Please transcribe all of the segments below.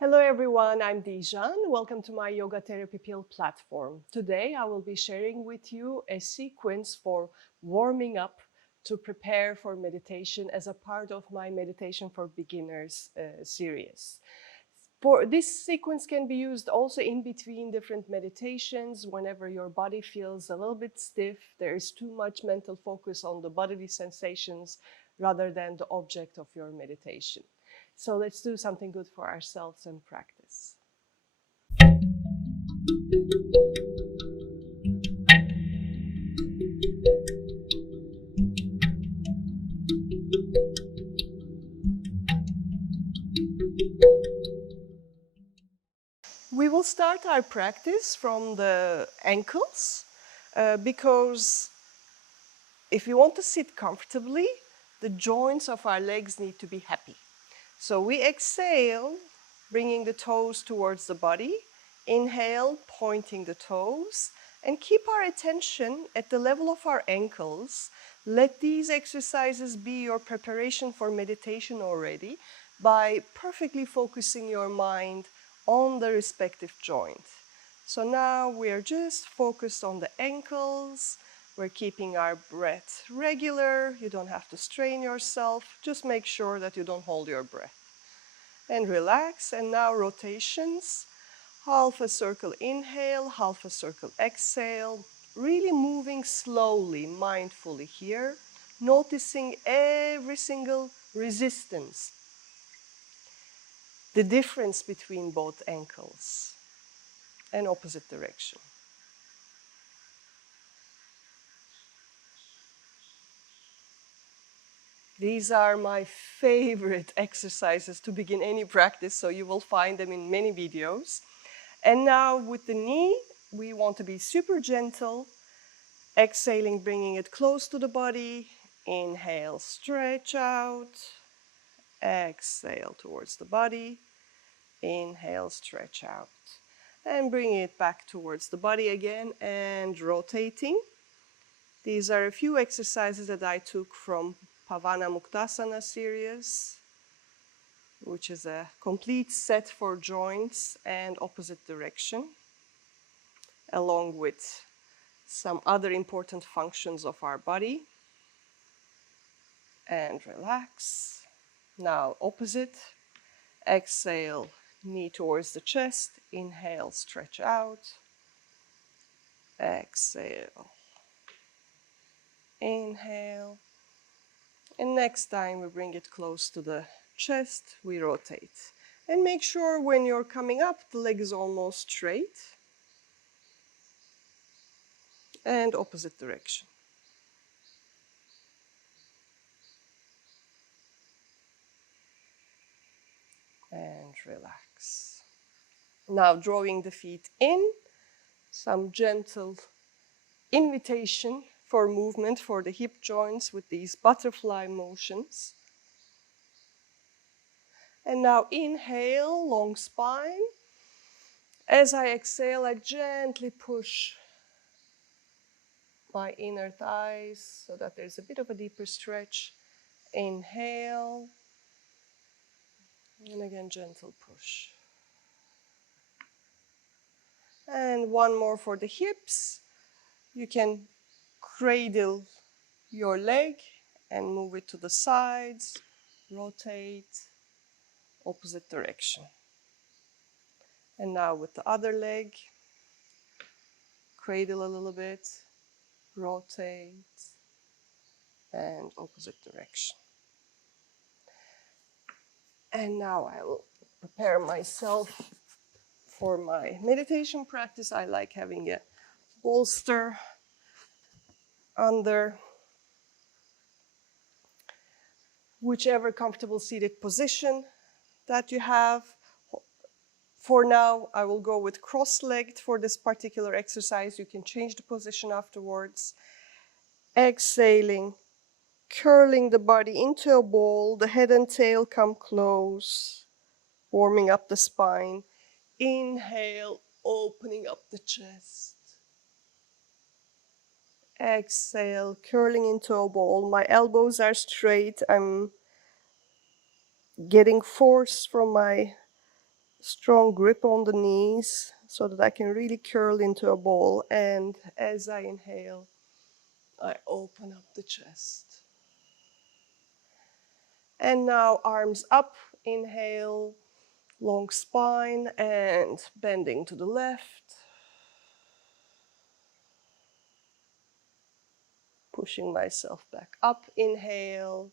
Hello everyone, I'm Dijan. Welcome to my Yoga Therapy Pill platform. Today I will be sharing with you a sequence for warming up to prepare for meditation as a part of my Meditation for Beginners series. This sequence can be used also in between different meditations whenever your body feels a little bit stiff, there is too much mental focus on the bodily sensations rather than the object of your meditation. So let's do something good for ourselves and practice. We will start our practice from the ankles because if we want to sit comfortably, the joints of our legs need to be happy. So we exhale, bringing the toes towards the body. Inhale, pointing the toes, and keep our attention at the level of our ankles. Let these exercises be your preparation for meditation already by perfectly focusing your mind on the respective joint. So now we are just focused on the ankles. We're keeping our breath regular. You don't have to strain yourself. Just make sure that you don't hold your breath. And relax. And now rotations. Half a circle inhale, half a circle exhale. Really moving slowly, mindfully here. Noticing every single resistance. The difference between both ankles and opposite direction. These are my favorite exercises to begin any practice, so you will find them in many videos. And now with the knee, we want to be super gentle. Exhaling, bringing it close to the body. Inhale, stretch out. Exhale towards the body. Inhale, stretch out. And bring it back towards the body again and rotating. These are a few exercises that I took from Pavana Muktasana series, which is a complete set for joints and opposite direction, along with some other important functions of our body. And relax. Now opposite. Exhale, knee towards the chest. Inhale, stretch out. Exhale. Inhale. And next time we bring it close to the chest, we rotate. And make sure when you're coming up, the leg is almost straight. And opposite direction. And relax. Now drawing the feet in, some gentle invitation for movement for the hip joints with these butterfly motions. And now inhale, long spine. As I exhale, I gently push my inner thighs so that there's a bit of a deeper stretch. Inhale. And again, gentle push. And one more for the hips. You can cradle your leg and move it to the sides. Rotate, opposite direction. And now with the other leg, cradle a little bit, rotate, and opposite direction. And now I will prepare myself for my meditation practice. I like having a bolster under whichever comfortable seated position that you have. For now, I will go with cross-legged for this particular exercise. You can change the position afterwards. Exhaling, curling the body into a ball, the head and tail come close, warming up the spine. Inhale, opening up the chest. Exhale, curling into a ball. My elbows are straight. I'm getting force from my Strong grip on the knees so that I can really curl into a ball. And as I inhale, I open up the chest. And now arms up, inhale, long spine and bending to the left. Pushing myself back up, inhale,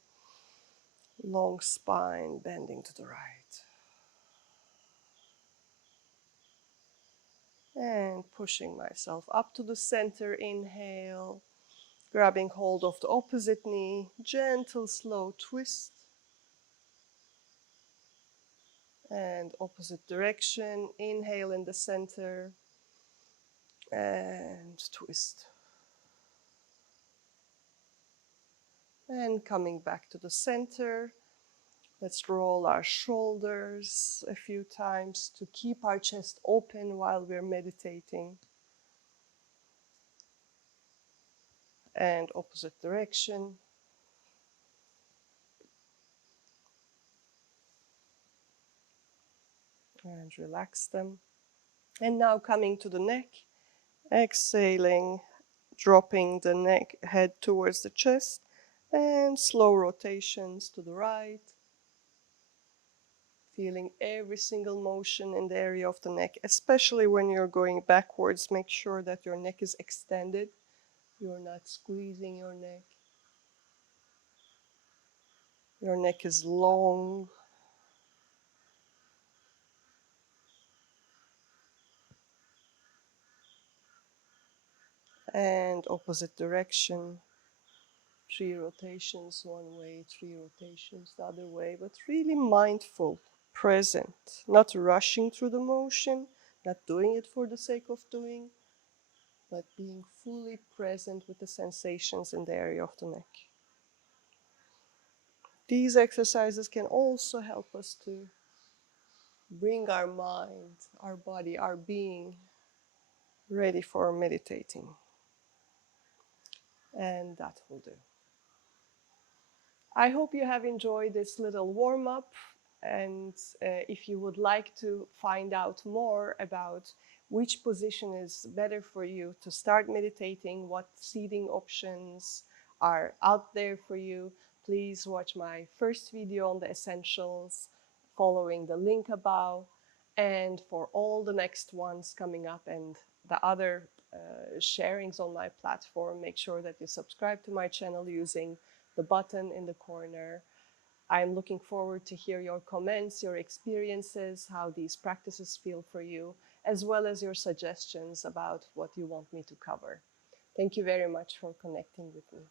long spine, bending to the right. And pushing myself up to the center, inhale, grabbing hold of the opposite knee, gentle, slow twist. And opposite direction, inhale in the center, and twist. And coming back to the center, let's roll our shoulders a few times to keep our chest open while we're meditating. And opposite direction. And relax them. And now coming to the neck, exhaling, dropping the neck head towards the chest, and slow rotations to the right. Feeling every single motion in the area of the neck, especially when you're going backwards. Make sure that your neck is extended. You're not squeezing your neck. Your neck is long. And opposite direction. 3 rotations one way, 3 rotations the other way, but really mindful, present, not rushing through the motion, not doing it for the sake of doing, but being fully present with the sensations in the area of the neck. These exercises can also help us to bring our mind, our body, our being ready for meditating. And that will do. I hope you have enjoyed this little warm-up, and if you would like to find out more about which position is better for you to start meditating, what seating options are out there for you, please watch my first video on the essentials following the link above. And for all the next ones coming up and the other sharings on my platform, make sure that you subscribe to my channel using the button in the corner. I'm looking forward to hear your comments, your experiences, how these practices feel for you, as well as your suggestions about what you want me to cover. Thank you very much for connecting with me.